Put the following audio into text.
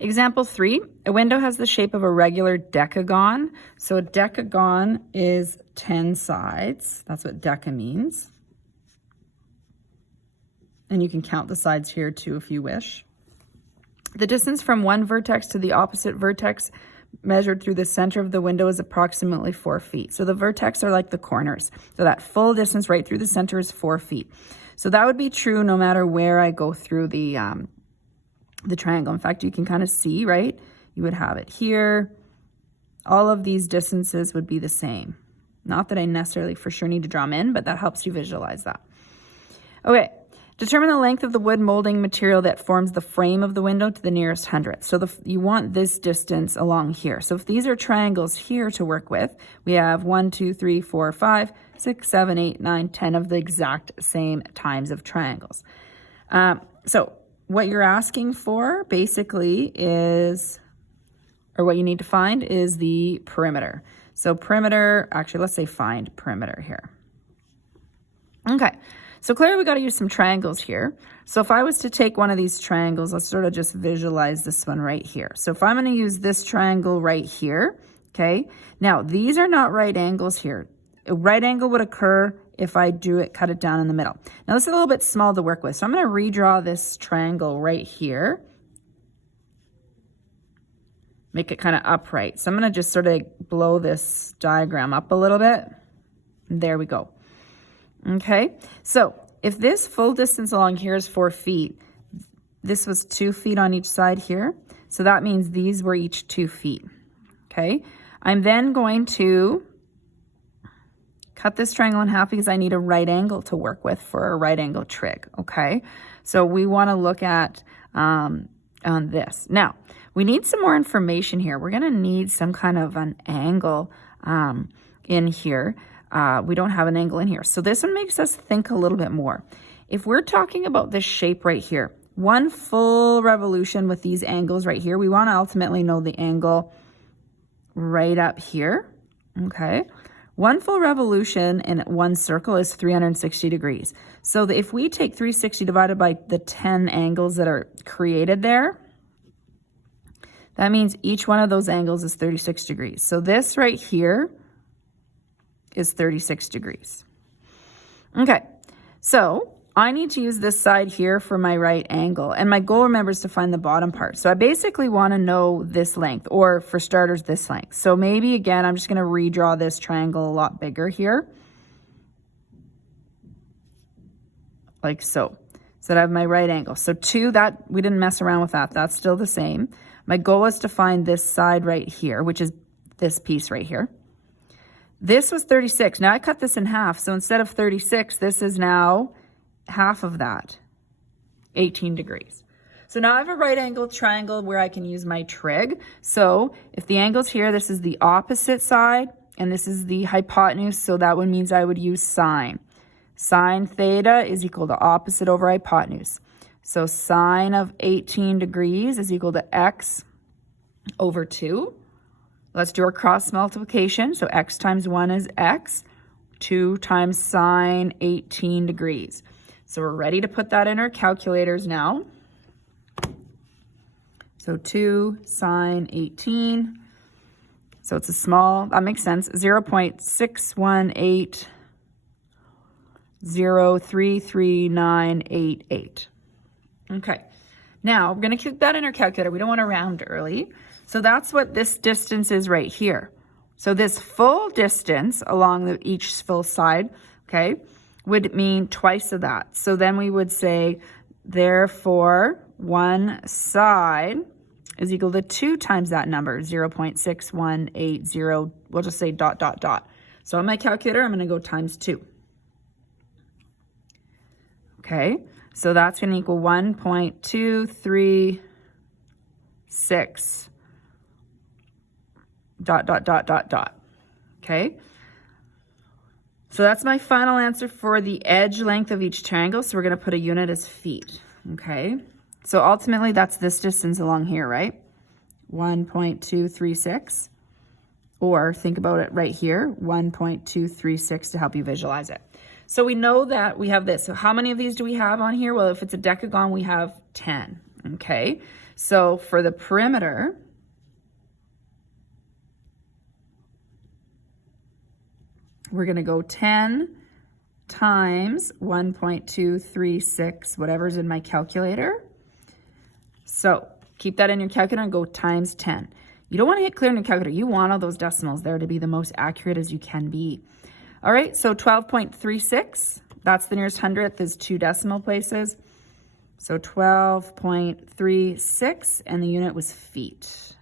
Example 3, a window has the shape of a regular decagon. So a decagon is 10 sides. That's what deca means. And you can count the sides here too if you wish. The distance from one vertex to the opposite vertex measured through the center of the window is approximately 4 feet. So the vertex are like the corners. So that full distance right through the center is 4 feet. So that would be true no matter where I go through the triangle. In fact, you can kind of see, right? You would have it here. All of these distances would be the same. Not that I necessarily for sure need to draw them in, but that helps you visualize that. Okay, determine the length of the wood molding material that forms the frame of the window to the nearest hundredth. So you want this distance along here. So if these are triangles here to work with, we have 1, 2, 3, 4, 5, 6, 7, 8, 9, 10 of the exact same times of triangles. So what you're asking for basically is, or what you need to find is the perimeter. So perimeter, actually let's say find perimeter here. Okay, so clearly we got to use some triangles here. So if I was to take one of these triangles, let's sort of just visualize this one right here. So if I'm going to use this triangle right here, okay, now these are not right angles here. A right angle would occur if I cut it down in the middle. Now this is a little bit small to work with, so I'm going to redraw this triangle right here. Make it kind of upright. So I'm going to just sort of blow this diagram up a little bit. There we go. Okay, so if this full distance along here is 4 feet, this was 2 feet on each side here. So that means these were each 2 feet. Okay, I'm then going to cut this triangle in half because I need a right angle to work with for a right angle trig, okay? So we want to look at on this. Now, we need some more information here. We're going to need some kind of an angle in here. We don't have an angle in here. So this one makes us think a little bit more. If we're talking about this shape right here, one full revolution with these angles right here, we want to ultimately know the angle right up here, okay? One full revolution in one circle is 360 degrees. So if we take 360 divided by the 10 angles that are created there, that means each one of those angles is 36 degrees. So this right here is 36 degrees. Okay, so I need to use this side here for my right angle. And my goal, remember, is to find the bottom part. So I basically want to know this length, or for starters, this length. So maybe, again, I'm just going to redraw this triangle a lot bigger here. Like so. So that I have my right angle. So 2, that we didn't mess around with that. That's still the same. My goal is to find this side right here, which is this piece right here. This was 36. Now I cut this in half. So instead of 36, this is now half of that, 18 degrees. So now I have a right angle triangle where I can use my trig. So if the angle's here, this is the opposite side, and this is the hypotenuse, so that one means I would use sine. Sine theta is equal to opposite over hypotenuse. So sine of 18 degrees is equal to x over 2. Let's do our cross multiplication. So x times 1 is x, 2 times sine 18 degrees. So we're ready to put that in our calculators now. So 2 sine 18. So it's a small, that makes sense, 0.618033988. Okay, now we're going to keep that in our calculator. We don't want to round early. So that's what this distance is right here. So this full distance along each full side, okay, would mean twice of that. So then we would say, therefore, one side is equal to 2 times that number, 0.6180. We'll just say ... So on my calculator, I'm going to go times 2. Okay, so that's going to equal 1.236 ... Okay, so that's my final answer for the edge length of each triangle. So we're going to put a unit as feet. Okay, so ultimately that's this distance along here, right? 1.236, or think about it right here, 1.236 to help you visualize it. So we know that we have this. So how many of these do we have on here? Well, if it's a decagon, we have 10. Okay, so for the perimeter, we're going to go 10 times 1.236, whatever's in my calculator. So keep that in your calculator and go times 10. You don't want to hit clear in your calculator. You want all those decimals there to be the most accurate as you can be. All right, so 12.36, that's the nearest hundredth, is 2 decimal places. So 12.36, and the unit was feet.